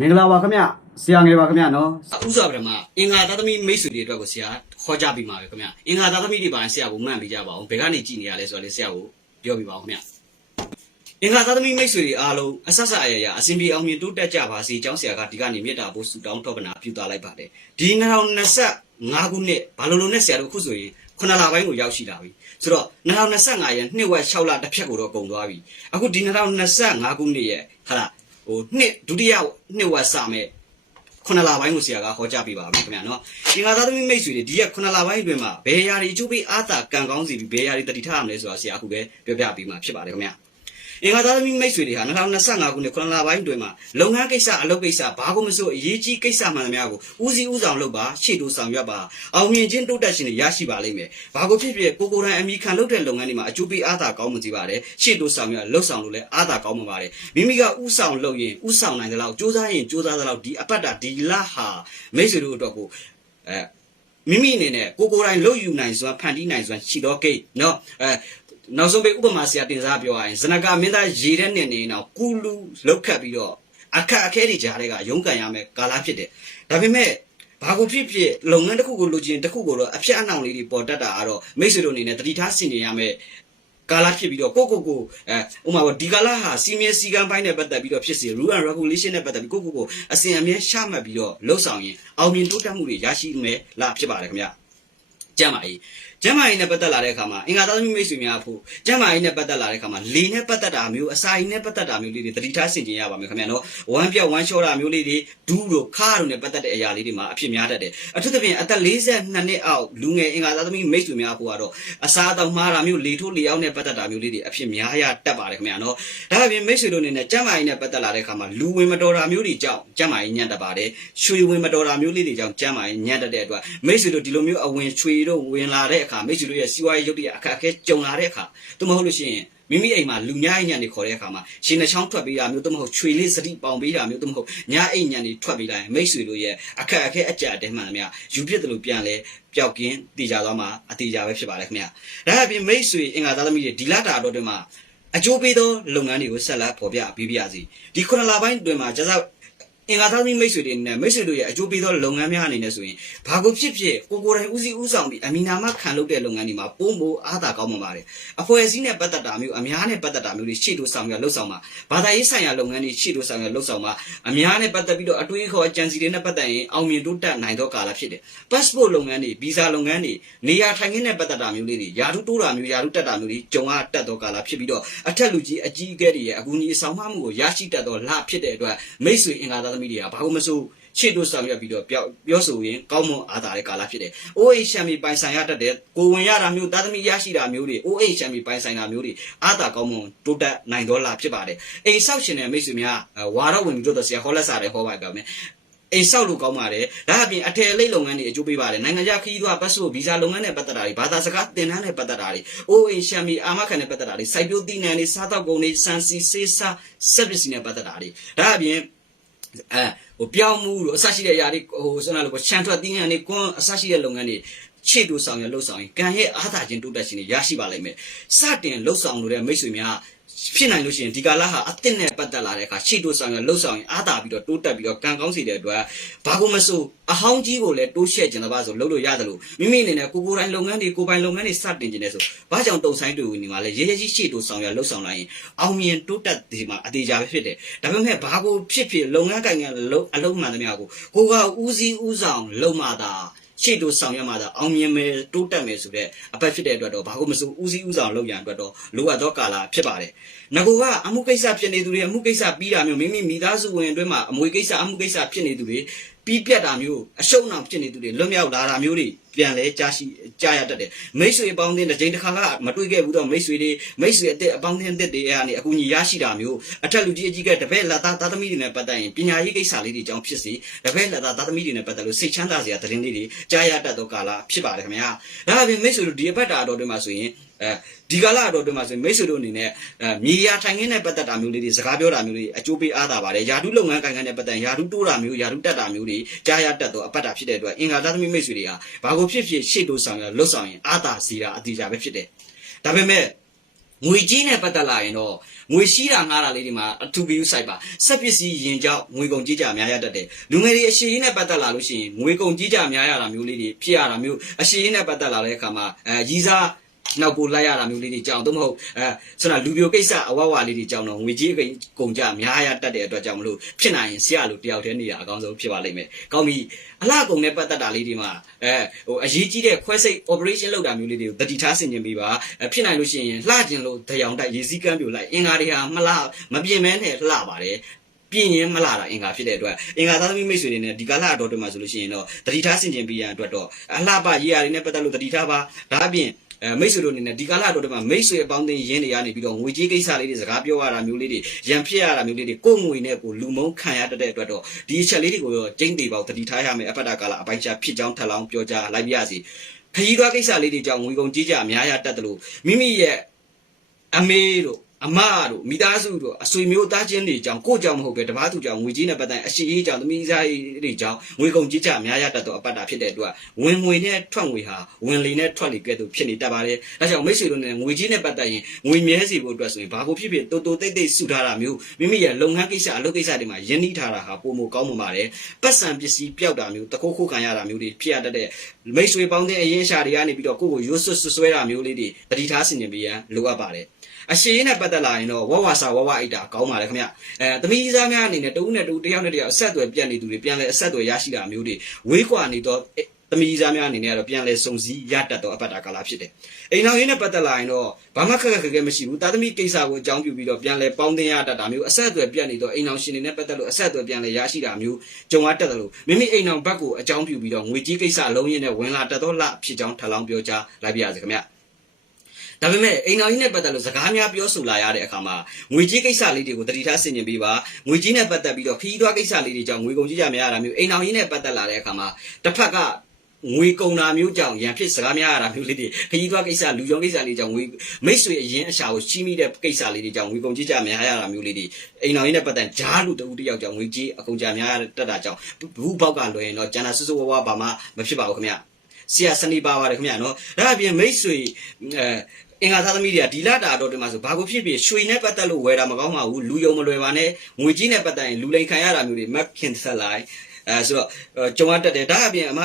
မင်္ဂလာပါခင်ဗျဆရာငယ်ပါခင်ဗျနော်ဥစွာပထမအင်္ဂါသားသမီးမိတ်ဆွေတွေအတွက်ကိုဆရာခေါ်ကြပြီးမှာပဲခင်ဗျအင်္ဂါသားသမီးတွေပါရင်ဆရာကိုမှန်ပြီးကြပါအောင်ဘယ်ကနေကြည်နေရလဲဆိုတော့လေဆရာကိုပြောပြပါအောင်ခင်ဗျအင်္ဂါသားသမီးမိတ်ဆွေတွေအားလုံးအဆက်ဆက်အရရအစဉ်ပြေအောင်မြင်တိုးတက်ကြပါစေကျောင်းဆရာကဒီကနေမြေတာဖို့ဆူတောင်းထောက်ပနာပြုသားလိုက်ပါတယ်ဒီ2025ခုနှစ်ဘာလို့လို့နဲ့ဆရာတို့ခုဆိုရင်ခုနလပိုင်းကိုရောက်ရှိလာပြီဆိုတော့2025ရဲ့နှစ်ဝက်6လတစ်ဖြတ်ကိုတော့ကုန်သွားပြီအခုဒီ2025ခုနှစ်ရဲ့ဟာလား ဟိုနှစ်ဒုတိယနှစ်ဝက်စမဲ့ခုနလပိုင်းကိုဆရာကဟောကြားပေးပါမယ်ခင်ဗျာနော်။အင်္ဂါသားသမီးမိတ်ဆွေတွေဒီရက်ခုနလပိုင်းအတွင်းမှာဘယ်ရာတွေအကျိုးပေးအားသာကံကောင်းစီပြီးဘယ်ရာတွေတတိထားရမလဲဆိုတာဆရာအခုပဲပြောပြပေးမှာဖြစ်ပါတယ်ခင်ဗျာ။ အင်္ဂါသားသမီးမိတ်ဆွေတွေဟာ2025ခုနှစ်ခုနလပိုင်းအတွင်းမှာလုပ်ငန်းကိစ္စအလုပ်ကိစ္စဘာကိုမဆိုအရေးကြီးကိစ္စမှန်သမျှကိုဦးစီးဦးဆောင်လုပ်ပါရှေ့တိုးဆောင်ရွက်ပါအောင်မြင်ခြင်းတိုးတက်ခြင်းတွေရရှိပါလိမ့်မယ်။ဘာကိုဖြစ်ဖြစ်ကိုကိုယ်တိုင်အမိခံလုပ်တဲ့လုပ်ငန်းတွေမှာအကျိုးပေးအားသာကောင်းမှကြည့်ပါတယ်။ရှေ့တိုးဆောင်ရွက်လှုပ်ဆောင်လို့လည်းအားသာကောင်းမှပါတယ်။မိမိကဥဆောင်လုပ်ရင်ဥဆောင်နိုင်တဲ့လောက်စူးစမ်းရင်စူးစမ်းတဲ့လောက်ဒီအပတ်တာဒီလဟာမိတ်ဆွေတို့အတွက်ကိုအဲမိမိအနေနဲ့ကိုကိုယ်တိုင်လုပ်ယူနိုင်စွာဖန်တီးနိုင်စွာရှိတော့ကိတ်နော်အဲ နောက်ဆုံးပဲဥပမာဆရာတင်စားပြောရရင်ဇနကမင်းသားရေတဲ့နေနေတော့ကူလူလောက်ခတ်ပြီးတော့အခက်အခဲတွေကြားတွေကရုန်းကန်ရမယ်ကာလဖြစ်တယ်ဒါပေမဲ့ဘာကိုဖြစ်ဖြစ်လုပ်ငန်းတစ်ခုကိုလိုချင်တစ်ခုကိုတော့အဖြစ်အနှောင်လေးတွေပေါ်တတ်တာကတော့မိတ်ဆွေတို့အနေနဲ့တတိထားဆင်နေရမယ်ကာလဖြစ်ပြီးတော့ကိုကိုကိုအဲဥမာဒီကာလဟာစီမီစီကံပိုင်းနဲ့ပတ်သက်ပြီးတော့ဖြစ်စေ rule and regulation နဲ့ပတ်သက်ပြီးကိုကိုကိုအစဉ်အမြဲရှမှတ်ပြီးတော့လှုပ်ဆောင်ရင်အောင်မြင်တိုးတက်မှုတွေရရှိမယ်လားဖြစ်ပါတယ်ခင်ဗျာကျမ်းပါကြီး ကျမ်းမာရေးနဲ့ပတ်သက်လာတဲ့အခါမှာအင်္ဂါသားသမီးမိတ်ဆွေများဖို့ကျမ်းမာရေးနဲ့ပတ်သက်လာတဲ့အခါမှာလေနဲ့ပတ်သက်တာမျိုးအစာရည်နဲ့ပတ်သက်တာမျိုးလေးတွေတတိထားဆင်ခြင်ရပါမယ်ခင်ဗျာနော်ဝမ်းပြောက်ဝမ်းလျှောတာမျိုးလေးတွေဒူးတို့ခါတို့နဲ့ပတ်သက်တဲ့အရာလေးတွေမှာအဖြစ်များတတ်တယ်အထူးသဖြင့်အသက်42နှစ်အောက်လူငယ်အင်္ဂါသားသမီးမိတ်ဆွေများဖို့ကတော့အစာအသောက်မှားတာမျိုးလေထိုးလေအောင်နဲ့ပတ်သက်တာမျိုးလေးတွေအဖြစ်များရတတ်ပါတယ်ခင်ဗျာနော်ဒါအပြင်မိတ်ဆွေတို့အနေနဲ့ကျမ်းမာရေးနဲ့ပတ်သက်လာတဲ့အခါမှာလူဝင်မတော်တာမျိုးတွေကြောင့်ကျမ်းမာရေးညံ့တတ်ပါတယ်ရွှေဝင်မတော်တာမျိုးလေးတွေကြောင့်ကျမ်းမာရေးညံ့တတ်တဲ့အတွက်မိတ်ဆွေတို့ဒီလိုမျိုးအဝင်ရွှေတို့ဝင်လာတဲ့အခါမိတ်ဆွေတို့ရဲ့စီးပွားရေးရုပ်တရက်အခက်အခဲကြုံလာတဲ့အခါသူမဟုတ်လို့ရှိရင်မိမိအိမ်မှာလူများညံ့နေခေါ်တဲ့အခါမှာရှင်နှချောင်းထွက်ပေးတာမျိုးသူမဟုတ်ချွေလေးစတိပေါင်ပေးတာမျိုးသူမဟုတ်ညာအိမ်ညံ့နေထွက်ပေးလိုက်ရင်မိတ်ဆွေတို့ရဲ့အခက်အခဲအကြအတဲမှန်သမျှယူပြစ်တယ်လို့ပြန်လဲပျောက်ကင်းတည်ကြသွားမှာအတည်ကြပဲဖြစ်ပါလေခင်ဗျာဒါအပြင်မိတ်ဆွေအင်္ဂါသားသမီးတွေဒီလတာတော့တွင်မှာအကျိုးပေးသောလုပ်ငန်းတွေကိုဆက်လက်ဖော်ပြပေးပြစီဒီခုနလပိုင်းတွင်မှာကျစား အင်္ဂါသားသမီးမိတ်ဆွေတွေနဲ့မိတ်ဆွေတို့ရဲ့အကျိုးပေးသောလုပ်ငန်းများအနေနဲ့ဆိုရင်ဘာကိုဖြစ်ဖြစ်ကိုကိုယ်တိုင်ဦးစီးဦးဆောင်ပြီးအမီနာမခံလုပ်တဲ့လုပ်ငန်းတွေမှာပုံမို့အားသာကောင်းမှာပါတယ်အဖွဲ့အစည်းနဲ့ပတ်သက်တာမျိုးအများနဲ့ပတ်သက်တာမျိုးတွေရှေ့တို့ဆောင်ရလှုပ်ဆောင်မှာဘာသာရေးဆိုင်ရာလုပ်ငန်းတွေရှေ့တို့ဆောင်ရလှုပ်ဆောင်မှာအများနဲ့ပတ်သက်ပြီးတော့အတွေးခေါ်အကြံစီတွေနဲ့ပတ်သက်ရင်အောင်မြင်တိုးတက်နိုင်သောကာလဖြစ်တယ် passport လုပ်ငန်းတွေ visa လုပ်ငန်းတွေနေရာထိုင်ခင်းနဲ့ပတ်သက်တာမျိုးလေးတွေယာတုတိုးတာမျိုးယာတုတက်တာမျိုးတွေကြုံရတတ်သောကာလဖြစ်ပြီးတော့အထက်လူကြီးအကြီးအကဲတွေရဲ့အကူအညီအဆောင်မှုကိုရရှိတတ်သောလဖြစ်တဲ့အတွက်မိတ်ဆွေအင်္ဂါသားသမီးတွေကဘာလို့မဆိုရှေ့တို့ဆောင်ရွက်ပြီးတော့ပြောပြောဆိုရင်ကောင်းမွန်အားသာတဲ့ကာလဖြစ်တယ်။ OH ရှမ်မီပိုင်ဆိုင်ရတတ်တဲ့ကိုဝင်ရတာမျိုးသားသမီးရရှိတာမျိုးတွေ OH ရှမ်မီပိုင်ဆိုင်တာမျိုးတွေအားသာကောင်းမွန်တိုးတက်နိုင်တော့လာဖြစ်ပါတယ်။အိမ်ဆောက်ရှင်တဲ့မိတ်ဆွေများဝါတော့ဝင်ပြီးတော့ဆရာဟောလက်စာတယ်ဟောပါကြမယ်။အိမ်ဆောက်လို့ကောင်းပါတယ်။ဒါအပြင်အထယ်အလိပ်လုပ်ငန်းတွေအကျိုးပေးပါတယ်။နိုင်ငံခြားခရီးသွားပတ်စပို့ဗီဇာလုပ်ငန်းနဲ့ပတ်သက်တာတွေဘာသာစကားသင်တန်းနဲ့ပတ်သက်တာတွေ OH ရှမ်မီအာမခံနဲ့ပတ်သက်တာတွေစိုက်ပျိုးသီးနှံတွေစားတောက်ကုန်တွေစံစီစေးစားဆက်ပစ္စည်းနဲ့ပတ်သက်တာတွေဒါအပြင် အဲဟိုပြောင်းမှုတို့အဆရှိတဲ့အရာတွေဟိုဆိုနာလို့ချန်ထွက်တင်းငံတွေကွန်းအဆရှိတဲ့လုပ်ငန်းတွေခြေတူဆောင်ရလှုပ်ဆောင်ရင်ကံရဲ့အားသာခြင်းတိုးတက်ခြင်းတွေရရှိပါလိမ့်မယ်စတင်လှုပ်ဆောင်လို့တဲ့မိတ်ဆွေများ ဖြစ်နိုင်လို့ရှိရင်ဒီကာလဟာအသစ်နဲ့ပတ်သက်လာတဲ့အခါရှေ့တိုးဆောင်ရလှုပ်ဆောင်ရင်အားသာပြီးတော့တိုးတက်ပြီးတော့ကံကောင်းစေတဲ့အတွက်ဘာကိုမဆိုအဟောင်းကြီးကိုလည်းတိုးရှဲ့ကျင်တပါဆိုလှုပ်လို့ရတယ်လို့မိမိအနေနဲ့ကိုကိုယ်တိုင်လုပ်ငန်းတွေကိုပိုင်လုပ်ငန်းတွေစတင်ကျင်နေဆိုဘာကြောင့်တုံဆိုင်တွေဝင်နေမှာလဲရဲရဲကြီးရှေ့တိုးဆောင်ရလှုပ်ဆောင်လိုက်ရင်အောင်မြင်တိုးတက်ဒီမှာအသေးချာပဲဖြစ်တယ်ဒါပေမဲ့ဘာကိုဖြစ်ဖြစ်လုပ်ငန်းကိုင်ငန်းအလုံးအလုံးမှန်သမျှကိုကိုကဦးစီးဦးဆောင်လုပ်မှသာ ရှေ့တို့ဆောင်ရွက်မှသာအောင်မြင်မယ်တိုးတက်မယ်ဆိုတဲ့အပတ်ဖြစ်တဲ့အတွက်တော့ဘာလို့မဆိုဦးစီးဦးဆောင်လုပ်ရန်အတွက်တော့လိုအပ်သောကာလဖြစ်ပါတယ်။ငကိုကအမှုကိစ္စဖြစ်နေသူတွေအမှုကိစ္စပြီးတာမျိုးမိမိမိသားစုဝင်အတွင်းမှာအမွေကိစ္စအမှုကိစ္စဖြစ်နေသူတွေပြီးပြတ်တာမျိုးအရှုံးအောင်ဖြစ်နေသူတွေလွတ်မြောက်လာတာမျိုးတွေ ပြန်လဲကြားရှိကြားရတတ်တယ်မိတ်ဆွေအပေါင်းအသင်းတစ်ချိန်တစ်ခါကမတွေ့ခဲ့ဘူးတော့မိတ်ဆွေတွေမိတ်ဆွေအသက်အပေါင်းအသင်းအသက်တွေအဲ့ဒါနေအကူအညီရရှိတာမျိုးအထက်လူကြီးအကြီးကတပည့်လက်သားသားသမီးတွေနဲ့ပတ်သက်ရင်ပညာရေးကိစ္စလေးတွေအကြောင်းဖြစ်စီတပည့်လက်သားသားသမီးတွေနဲ့ပတ်သက်လို့စိတ်ချမ်းသာစရာသတင်းလေးတွေကြားရတတ်သောကာလဖြစ်ပါတယ်ခင်ဗျာဒါအပြင်မိတ်ဆွေတို့ဒီအပတ်တာတော်တွေမှာဆိုရင်အဲဒီကာလအတော်တွေမှာဆိုရင်မိတ်ဆွေတို့အနေနဲ့အဲမြေယာထိုင်ခင်းနဲ့ပတ်သက်တာမျိုးလေးတွေစကားပြောတာမျိုးတွေအကျိုးပေးအားသာပါတယ်ယာတုလုပ်ငန်းကိုင်ခန်းနဲ့ပတ်သက်ယာတုတိုးတာမျိုးယာတုတက်တာမျိုးတွေကြားရတတ်သောအပတ်တာဖြစ်တဲ့အတွက်အင်္ဂါသားသမီးမိတ်ဆွေတွေကဘာကိုဖြစ်ဖြစ်ရှေ့တိုးဆောင်ရလွတ်ဆောင်ရင်အားသာစီတာအတိအကျပဲဖြစ်တယ်ဒါပေမဲ့ငွေကြီးနဲ့ပတ်သက်လာရင်တော့ငွေရှိတာငှားတာလေးတွေမှာအထူးပြီးစိုက်ပါစက်ပစ္စည်းရင်ကြောက်ငွေကုန်ကြီးကြများရတတ်တယ်လူငယ်တွေအရှိရင်းနဲ့ပတ်သက်လာလို့ရှိရင်ငွေကုန်ကြီးကြများရတာမျိုးလေးတွေဖြစ်ရတာမျိုးအရှိရင်းနဲ့ပတ်သက်လာတဲ့အခါမှာအဲရီစား နောက်ကိုလိုက်ရတာမျိုးလေးတွေကြောင်းတော့မဟုတ်အဲဆိုတော့လူပြိုကိစ္စအဝဝလေးတွေကြောင်းတော့ငွေကြီးကုန်ကြများရတတ်တဲ့အတွက်ကြောင့်မလို့ဖြစ်နိုင်ရင်ဆရာလူတယောက်တည်းနေတာအကောင်းဆုံးဖြစ်ပါလိမ့်မယ်ကောင်းပြီအလှကုန်နဲ့ပတ်သက်တာလေးတွေမှာအဲဟိုအရေးကြီးတဲ့ခွဲစိတ် operation လုပ်တာမျိုးလေးတွေကိုတတိထားဆင်ခြင်ပေးပါအဲဖြစ်နိုင်လို့ရှိရင်လှကျင်လို့တရောင်တိုက်ရေစည်းကမ်းပြိုလိုက်အင်္ဂါတွေဟာမလှမပြင်းမဲနဲ့လှပါတယ်ပြင်းရင်မလာတာအင်္ဂါဖြစ်တဲ့အတွက်အင်္ဂါသားသမီးမိတ်ဆွေတွေနဲ့ဒီကာလအတော်တွေမှာဆိုလို့ရှိရင်တော့တတိထားဆင်ခြင်ပေးရန်အတွက်တော့အလှပရေးရာတွေနဲ့ပတ်သက်လို့တတိထားပါဒါအပြင် အဲမိတ်ဆွေတို့အနေနဲ့ဒီကာလအတော်တွေမှာမိတ်ဆွေအပေါင်းအသင်းရင်းတွေကနေပြီးတော့ငွေကြေးကိစ္စလေးတွေစကားပြောရတာမျိုးလေးတွေရန်ဖြစ်ရတာမျိုးလေးတွေကိုယ်ငွေနဲ့ကိုလူမုံခံရတတ်တဲ့အတွက်တော့ဒီအချက်လေးတွေကိုတော့ကျင်းသေးပေါက်တတိထားရမယ်အဖက်တာကာလအပိုင်းချဖြစ်ကြောင်းထပ်လောင်းပြောကြားလိုက်ပါရစေခရီးသွားကိစ္စလေးတွေကြောင့်ငွေကုန်ကြီးကြအများရတတ်တယ်လို့မိမိရဲ့အမေတို့ အမတို့မိသားစုတို့အဆွေမျိုးသားချင်းတွေကြောင့်ကိုယ့်ကြောင့်မဟုတ်ပဲတပားသူကြောင့်ငွေကြီးနဲ့ပတ်သက်အရှိအေးကြောင့်သမီးစားတွေကြောင့်ငွေကုန်ကြီးကြအများရတတ်တော့အပတ်တာဖြစ်တဲ့အတွက်ဝင်ငွေနဲ့ထွက်ငွေဟာဝင်လေနဲ့ထွက်လေကဲ့သို့ဖြစ်နေတတ်ပါတယ်။ဒါကြောင့်မိတ်ဆွေတို့နဲ့ငွေကြီးနဲ့ပတ်သက်ရင်ငွေမြဲစီဖို့အတွက်ဆိုရင်ဘာကိုဖြစ်ဖြစ်တိုးတိုးတိတ်တိတ်စုထားတာမျိုးမိမိရဲ့လုပ်ငန်းကိစ္စအလုပ်ကိစ္စတွေမှာယဉ်နီးထားတာဟာပုံမကောင်းမှပါတယ်။ပတ်စံပစ္စည်းပျောက်တာမျိုးတခိုးခိုးခံရတာမျိုးတွေဖြစ်ရတတ်တဲ့မိတ်ဆွေပေါင်းတဲ့အရင်ရှာတွေကနေပြီးတော့ကိုယ့်ကိုရိုးဆွဆွဆွဲတာမျိုးလေးတွေတတိထားဆင်နေပြီးရန်လိုအပ်ပါတယ်။ အရှိရင်နဲ့ပတ်သက်လာရင်တော့ဝဝစာဝဝအိတ်တာကောင်းပါလေခင်ဗျအဲသမီးစားများအနေနဲ့တဦးနဲ့တဦးတယောက်နဲ့တယောက်အဆက်အသွယ်ပြတ်နေသူတွေပြန်လဲအဆက်အသွယ်ရရှိတာမျိုးတွေဝေးကွာနေတော့သမီးစားများအနေနဲ့ကတော့ပြန်လဲစုံစည်းရတတ်တော့အပတ်တာကာလဖြစ်တယ်အိမ်တော်ရင်းနဲ့ပတ်သက်လာရင်တော့ဘာမှခက်ခက်ခက်ခဲမရှိဘူးတာသမီးကိစ္စကိုအကြောင်းပြုပြီးတော့ပြန်လဲပေါင်းတင်ရတတ်တာမျိုးအဆက်အသွယ်ပြတ်နေတော့အိမ်တော်ရှင်တွေနဲ့ပတ်သက်လို့အဆက်အသွယ်ပြန်လဲရရှိတာမျိုးကြုံရတတ်တယ်လို့မိမိအိမ်တော်ဘက်ကိုအကြောင်းပြုပြီးတော့ငွေကြီးကိစ္စအလုံးရင်းနဲ့ဝင်လာတတ်တော့လဖြစ်ကြောင်းထပ်လောင်းပြောကြားလိုက်ပါရစေခင်ဗျ ဒါပေမဲ့အိမ်တော်ကြီးနဲ့ပတ်သက်လို့စကားများပြောဆိုလာရတဲ့အခါမှာငွေကြီးကိစ္စလေးတွေကိုတတိထားဆင်ခြင်ပေးပါငွေကြီးနဲ့ပတ်သက်ပြီးတော့ခီးသွွားကိစ္စလေးတွေကြောင့်ငွေကုန်ကြီးကြမရတာမျိုးအိမ်တော်ကြီးနဲ့ပတ်သက်လာတဲ့အခါမှာတစ်ဖက်ကငွေကုန်တာမျိုးကြောင့်ရန်ဖြစ်စကားများရတာမျိုးလေးတွေခရီးသွားကိစ္စလူကြောင့်ကိစ္စလေးကြောင့်ငွေမိတ်ဆွေအရင်အရှာကိုရှိမိတဲ့ကိစ္စလေးတွေကြောင့်ငွေကုန်ကြီးကြများရတာမျိုးလေးတွေအိမ်တော်ကြီးနဲ့ပတ်သက်ဂျားလူတဦးတယောက်ကြောင့်ငွေကြီးအကုန်ကြများရတတ်တာကြောင့်ဘူးပေါက်ကလွယ်ရင်တော့ကျန်တာဆွဆွဝဝဘာမှမဖြစ်ပါဘူးခင်ဗျ ဆရာစနေပါပါတယ်ခင်ဗျာနော်ဒါအပြင်မိတ်ဆွေအဲအင်္ဂါသားသမီးတွေကဒီလာတာတော့ဒီမှာဆိုဘာကိုဖြစ်ဖြစ်ရွှေနဲ့ပတ်သက်လို့ဝယ်တာမကောင်းပါဘူးလူယုံမလွယ်ပါနဲ့ငွေကြီးနဲ့ပတ်သက်ရင်လူလိန်ခံရတာမျိုးတွေမက်ခင်ဆက်လိုက်အဲဆိုတော့ကြုံရတတ်တယ်ဒါအပြင်အမ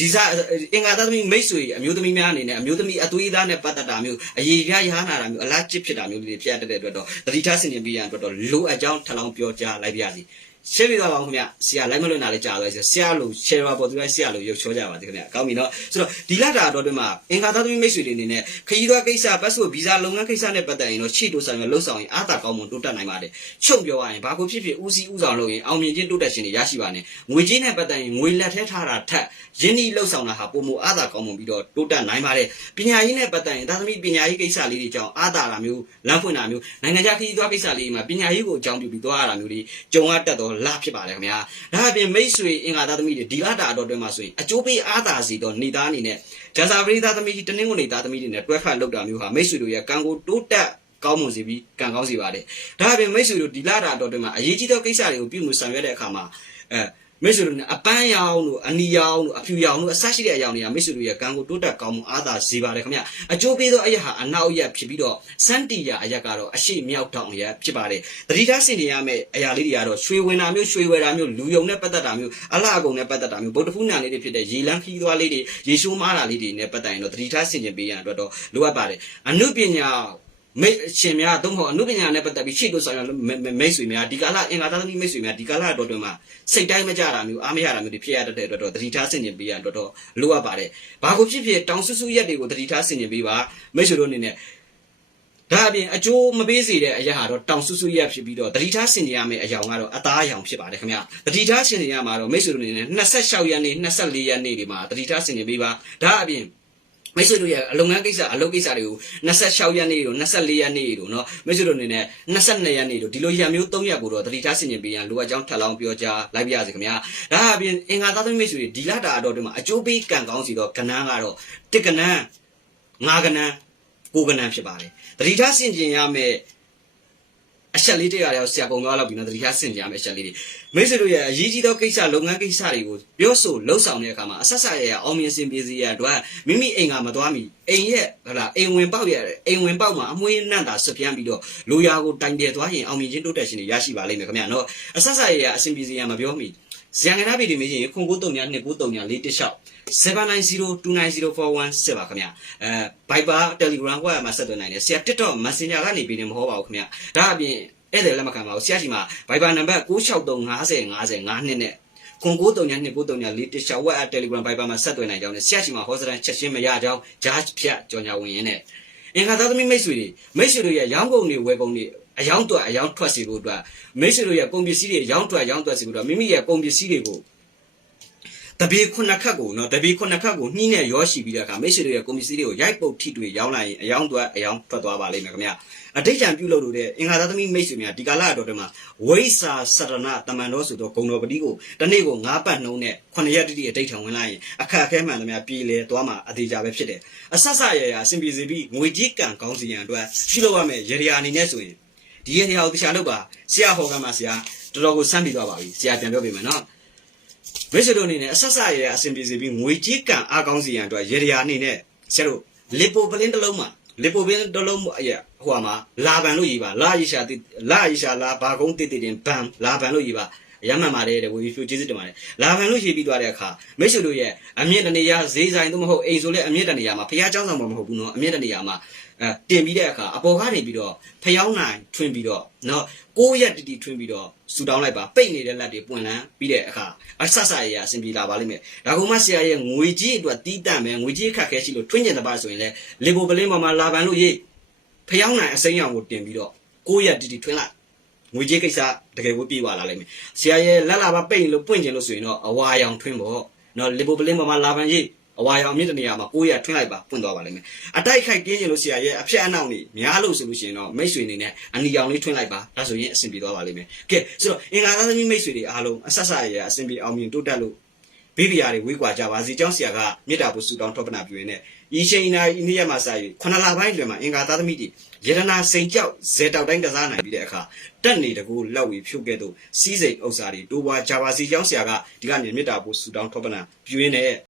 ဒီစားအင်္ဂါသားသမီးမိတ်ဆွေအမျိုးသမီးများအနေနဲ့အမျိုးသမီးအသွေးသားနဲ့ပတ်သက်တာမျိုးအရေးပြရဟနာတာမျိုးအလားချစ်ဖြစ်တာမျိုးတွေဖြစ်ရတဲ့အတွက်တော့တတိထားစင်နေပြီးရန်အတွက်တော့လိုအပ်ကြောင်းထပ်လောင်းပြောကြားလိုက်ပါရစေ ရှင်းပြသွားပါဦးခင်ဗျဆရာလိုက်မလွတ်နာလေးကြာသွားဆရာလို့ share ပါပေါ်သူလည်းဆရာလို့ရုပ်ချောကြပါသေးခင်ဗျကောင်းပြီနော်ဆိုတော့ဒီလတာတော့တွင်မှာအင်္ဂါသားသမီးမိတ်ဆွေတွေအနေနဲ့ခရီးသွားကိစ္စပတ်စုပ်ဗီဇာလုပ်ငန်းကိစ္စနဲ့ပတ်သက်ရင်တော့ရှေ့တိုးဆောင်ရလှုပ်ဆောင်ရင်အားသာကောင်းမှုတိုးတက်နိုင်ပါတယ်ချုပ်ပြောရရင်ဘာကိုဖြစ်ဖြစ်ဦးစီးဦးဆောင်လုပ်ရင်အောင်မြင်ခြင်းတိုးတက်ခြင်းတွေရရှိပါနဲ့ငွေကြေးနဲ့ပတ်သက်ရင်ငွေလက်ထဲထားတာထက်ယင်းဤလှုပ်ဆောင်တာဟာပုံမှုအားသာကောင်းမှုပြီးတော့တိုးတက်နိုင်ပါတယ်ပညာရေးနဲ့ပတ်သက်ရင်သားသမီးပညာရေးကိစ္စလေးတွေကြောင့်အားသာတာမျိုးလမ်းဖွင့်တာမျိုးနိုင်ငံခြားခရီးသွားကိစ္စလေးတွေမှာပညာရေးကိုအကြောင်းပြုပြီးသွားရတာမျိုးတွေကြုံရတတ်တော့လဖြစ်ပါတယ်ခင်ဗျာဒါအပြင်မိတ်ဆွေအင်္ဂါသားသမီးတွေဒီလတာအတော်တွင်မှာဆိုရင်အကျိုးပေးအားသာစီတော့နေသားအနေနဲ့ဂျာစာပရိသတ်သမီးကြီးတနင်္ဂနွေသားသမီးတွေနဲ့တွဲဖက်လောက်တာမျိုးဟာမိတ်ဆွေတို့ရဲ့ကံကိုတိုးတက်ကောင်းမွန်စေပြီးကံကောင်းစေပါတယ်။ဒါအပြင်မိတ်ဆွေတို့ဒီလာတာတော့တွင်မှာအရေးကြီးသောကိစ္စတွေကိုပြုမှုဆောင်ရွက်တဲ့အခါမှာအဲ မိတ်ဆွေတို့နဲ့အပန်းရောင်တို့အနီရောင်တို့အဖြူရောင်တို့အဆက်ရှိတဲ့အရောင်တွေကမိတ်ဆွေတို့ရဲ့ကံကိုတိုးတက်ကောင်းမှုအားသာစေပါတယ်ခင်ဗျ။အကျိုးပေးသောအရာဟာအနောက်ရက်ဖြစ်ပြီးတော့စန်တီယာအရက်ကတော့အရှိမြောက်တောင်အရက်ဖြစ်ပါတယ်။တတိထားစင်နေရမယ့်အရာလေးတွေကတော့ရွှေဝင်တာမျိုးရွှေဝယ်တာမျိုးလူယုံနဲ့ပတ်သက်တာမျိုးအလှအကုန်နဲ့ပတ်သက်တာမျိုးဗုဒ္ဓဖူးနာလေးတွေဖြစ်တဲ့ရေလန်းခီးသွားလေးတွေရေရှိုးမားတာလေးတွေနဲ့ပတ်သက်ရင်တော့တတိထားစင်ကျင်ပေးရန်အတွက်တော့လိုအပ်ပါတယ်။အနုပညာ မိတ်ရှင်များသို့မဟုတ်အနုပညာနဲ့ပတ်သက်ပြီးရှေ့လို့ဆောင်ရမိတ်ဆွေများဒီကာလအင်္ဂါသားသမီးမိတ်ဆွေများဒီကာလတော့တွင်မှာစိတ်တိုင်းမကြတာမျိုးအားမရတာမျိုးတွေဖြစ်ရတတ်တဲ့အတွက်တော့တတိထားဆင်ကျင်ပေးရအတွက်တော့လိုအပ်ပါတယ်။ဘာကိုဖြစ်ဖြစ်တောင်ဆူဆူရက်တွေကိုတတိထားဆင်ကျင်ပေးပါမိတ်ဆွေတို့အနေနဲ့ဒါအပြင်အကျိုးမပေးစေတဲ့အရာဟာတော့တောင်ဆူဆူရက်ဖြစ်ပြီးတော့တတိထားဆင်ကျင်ရမယ့်အရာကတော့အသားအယောင်ဖြစ်ပါတယ်ခင်ဗျာ။တတိထားဆင်ကျင်ရမှာတော့မိတ်ဆွေတို့အနေနဲ့26ရက်နေ့24ရက်နေ့ဒီမှာတတိထားဆင်ကျင်ပေးပါဒါအပြင် မိတ်ဆွေတို့ရဲ့အလုပ်ငန်းကိစ္စအလုပ်ကိစ္စတွေကို26ရက်နေ့တို့24ရက်နေ့တို့เนาะမိတ်ဆွေတို့အနေနဲ့22ရက်နေ့တို့ဒီလိုရံမျိုး3ရက်ကိုတော့တတိထားဆင်ကျင်ပေးရန်လိုအပ်ကြောင်းထပ်လောင်းပြောကြားလိုက်ပါရစေခင်ဗျာဒါအပြင်အင်္ဂါသားသမီးမိတ်ဆွေတွေဒီလတာအတော်တွေမှာအကျိုးပေးကံကောင်းစီတော့ကဏ္ဍကတော့တစ်ကဏ္ဍငါးကဏ္ဍကိုးကဏ္ဍဖြစ်ပါတယ်တတိထားဆင်ကျင်ရမယ့် အချက်လေးတရားရောက်ဆရာပုံသွားလောက်ပြီးတော့တတိယဆင်ကြရမယ်အချက်လေးတွေမိတ်ဆွေတို့ရဲ့အရေးကြီးသောကိစ္စလုပ်ငန်းကိစ္စတွေကိုပြောဆိုလှုပ်ဆောင်တဲ့အခါမှာအဆက်ဆက်ရရအောင်မြင်စင်ပြေစီရအတွက်မိမိအိမ်ကမသွားမီအိမ်ရဲ့ဟလာအိမ်ဝင်ပေါက်ရအိမ်ဝင်ပေါက်မှာအမွှေးနတ်တာစပြန်ပြီးတော့လူရာကိုတိုင်တယ်သွားရင်အောင်မြင်ခြင်းတိုးတက်ခြင်းတွေရရှိပါလိမ့်မယ်ခင်ဗျာနော်အဆက်ဆက်ရရအစင်ပြေစီရမပြောမီ ဇန်ကနာပြည်ဒီမေးရင်ခွန်ကိုတုံညာ2ကိုတုံညာ4တစ်လျှောက်790290417ပါခင်ဗျအဲ Viber Telegram ဝက်မှာဆက်သွင်းနိုင်တယ်ဆရာ TikTok Messenger ကနေပြီးနေမဟုတ်ပါဘူးခင်ဗျဒါအပြင်ဧည့်သည်လက်မခံပါဘူးဆရာကြီးမှာ Viber နံပါတ်96350505နဲ့ခွန်ကိုတုံညာ2ကိုတုံညာ4တစ်လျှောက်ဝက် Telegram Viber မှာဆက်သွင်းနိုင်ကြောင်းနဲ့ဆရာကြီးမှာဟောစတန်ချက်ချင်းမရကြောင်းဂျားဖြတ်ကြော်ညာဝင်ရင်းနဲ့အင်္ဂါသားသမီးမိတ်ဆွေတွေမိတ်ဆွေတို့ရဲ့ရောင်းကုန်တွေဝယ်ကုန်တွေ အယောင်းတွက်အယောင်းထွက်စီဖို့အတွက်မိတ်ဆွေတို့ရဲ့ကုန်ပစ္စည်းတွေရောင်းတွက်ရောင်းတွက်စီဖို့အတွက်မိမိရဲ့ကုန်ပစ္စည်းတွေကိုတပီခုနှစ်ခတ်ကိုနော်တပီခုနှစ်ခတ်ကိုနှီးနဲ့ရောရှိပြီးတဲ့အခါမိတ်ဆွေတို့ရဲ့ကွန်ပျူတာတွေကိုရိုက်ပုတ်ထိတွေ့ရောင်းလိုက်ရင်အယောင်သွားအယောင်ထွက်သွားပါလိမ့်မယ်ခင်ဗျာအတိတ်ကြံပြုလုပ်လို့တဲ့အင်္ဂါသားသမီးမိတ်ဆွေများဒီကာလအတော်တည်းမှာဝိစာစရဏတမန်တော်ဆိုတော့ဂုံတော်ပတိကိုတနေ့ကို၅ပတ်နှုံးနဲ့9ရက်တိတိအတိတ်ထံဝင်လိုက်ရင်အခက်အခဲမှန်သမျှပြည်လေသွားမှာအသေးကြပဲဖြစ်တယ်အဆက်ဆက်ရရအဆင်ပြေစေပြီးငွေကြီးကံကောင်းစီရန်အတွက်ရှိလို့ရမယ်ရေဒီယာအနေနဲ့ဆိုရင် ဒီရေဒီယာကိုတရားလုပ်ပါဆရာဟောကမှာဆရာတော်တော်ကိုစမ်းပြီးသွားပါပြီဆရာပြန်ပြောပေးမယ်နော် မိတ်ဆွေတို့အနေနဲ့အဆက်ဆက်ရရအဆင်ပြေစေပြီးငွေကြီးကံအားကောင်းစီရန်အတွက်ရေဒီယာအနေနဲ့ဆရာတို့လီပိုပလင်းတစ်လုံးမှာလီပိုပလင်းတစ်လုံးအရာဟိုမှာလာဘန်လို့ရေးပါလာရီရှာတိလာရီရှာလာဘာကုန်းတိတိတင်ဘန်လာဘန်လို့ရေးပါရမှန်ပါတယ်တဲ့ဝီဖြူကျေးဇူးတင်ပါတယ်လာဘန်လို့ရေးပြီးသွားတဲ့အခါမိတ်ဆွေတို့ရဲ့အမြင့်တနေရာဈေးဆိုင်သို့မဟုတ်အိမ်ဆိုလဲအမြင့်တနေရာမှာဖះเจ้าဆောင်မှာမဟုတ်ဘူးနော်အမြင့်တနေရာမှာအဲ တင်ပြီးတဲ့အခါအပေါ်ကနေပြီးတော့ဖျောင်းနိုင်ထွင်းပြီးတော့နော်ကိုးရက်တီတီထွင်းပြီးတော့ဆူတောင်းလိုက်ပါပိတ်နေတဲ့လက်တွေပွင့်လန်းပြီးတဲ့အခါအဆက်ဆက်ရရအဆင်ပြေလာပါလိမ့်မယ်ဒါကမှဆရာရဲ့ငွေကြီးအတွက်တီးတန့်မယ်ငွေကြီးအခက်ခဲရှိလို့ထွင်းကျင်တဲ့ပါဆိုရင်လေလေဘိုပလင်းပေါ်မှာလာပန်လို့ရေးဖျောင်းနိုင်အစိမ်းရောင်ကိုတင်ပြီးတော့ကိုးရက်တီတီထွင်းလိုက်ငွေကြီးကိစ္စတကယ်ကိုပြေးသွားလာလိမ့်မယ်ဆရာရဲ့လက်လာပါပိတ်လို့ပွင့်ကျင်လို့ဆိုရင်တော့အဝါရောင်ထွင်းပေါ့နော်လေဘိုပလင်းပေါ်မှာလာပန်ရေး အဝါရောင်မြင့်တဲ့နေရာမှာကိုးရက်ထွင်းလိုက်ပါပွင့်သွားပါလိမ့်မယ်အတိုက်ခိုက်တင်းကျင်လို့ဆရာရဲ့အဖြတ်အနောက်နေများလို့ဆိုလို့ရှိရင်တော့မိတ်ဆွေအနေနဲ့အနီရောင်လေးထွင်းလိုက်ပါဒါဆိုရင်အဆင်ပြေသွားပါလိမ့်မယ်ကဲဆိုတော့အင်္ဂါသားသမီးမိတ်ဆွေတွေအားလုံးအဆက်ဆက်ရရအဆင်ပြေအောင်မြင်တိုးတက်လို့ဘေးပြာတွေဝေးကွာကြပါစေကျောင်းဆရာကမေတ္တာပို့ဆုတောင်းထောပနာပြုရင်းနဲ့ဤချိန်နာဤနေ့ရက်မှာစ၍ခုနလပိုင်းတွင်မှာအင်္ဂါသားသမီးတွေယေရနာစိန်ကြောက်ဇေတောက်တိုင်းကစားနိုင်ပြီးတဲ့အခါတက်နေတကူလက်ဝေဖြုတ်ကဲ့သို့စီးစိမ်ဥစ္စာတွေတိုးပွားကြပါစေကျောင်းဆရာကဒီကနေ့မေတ္တာပို့ဆုတောင်းထောပနာပြုရင်းနဲ့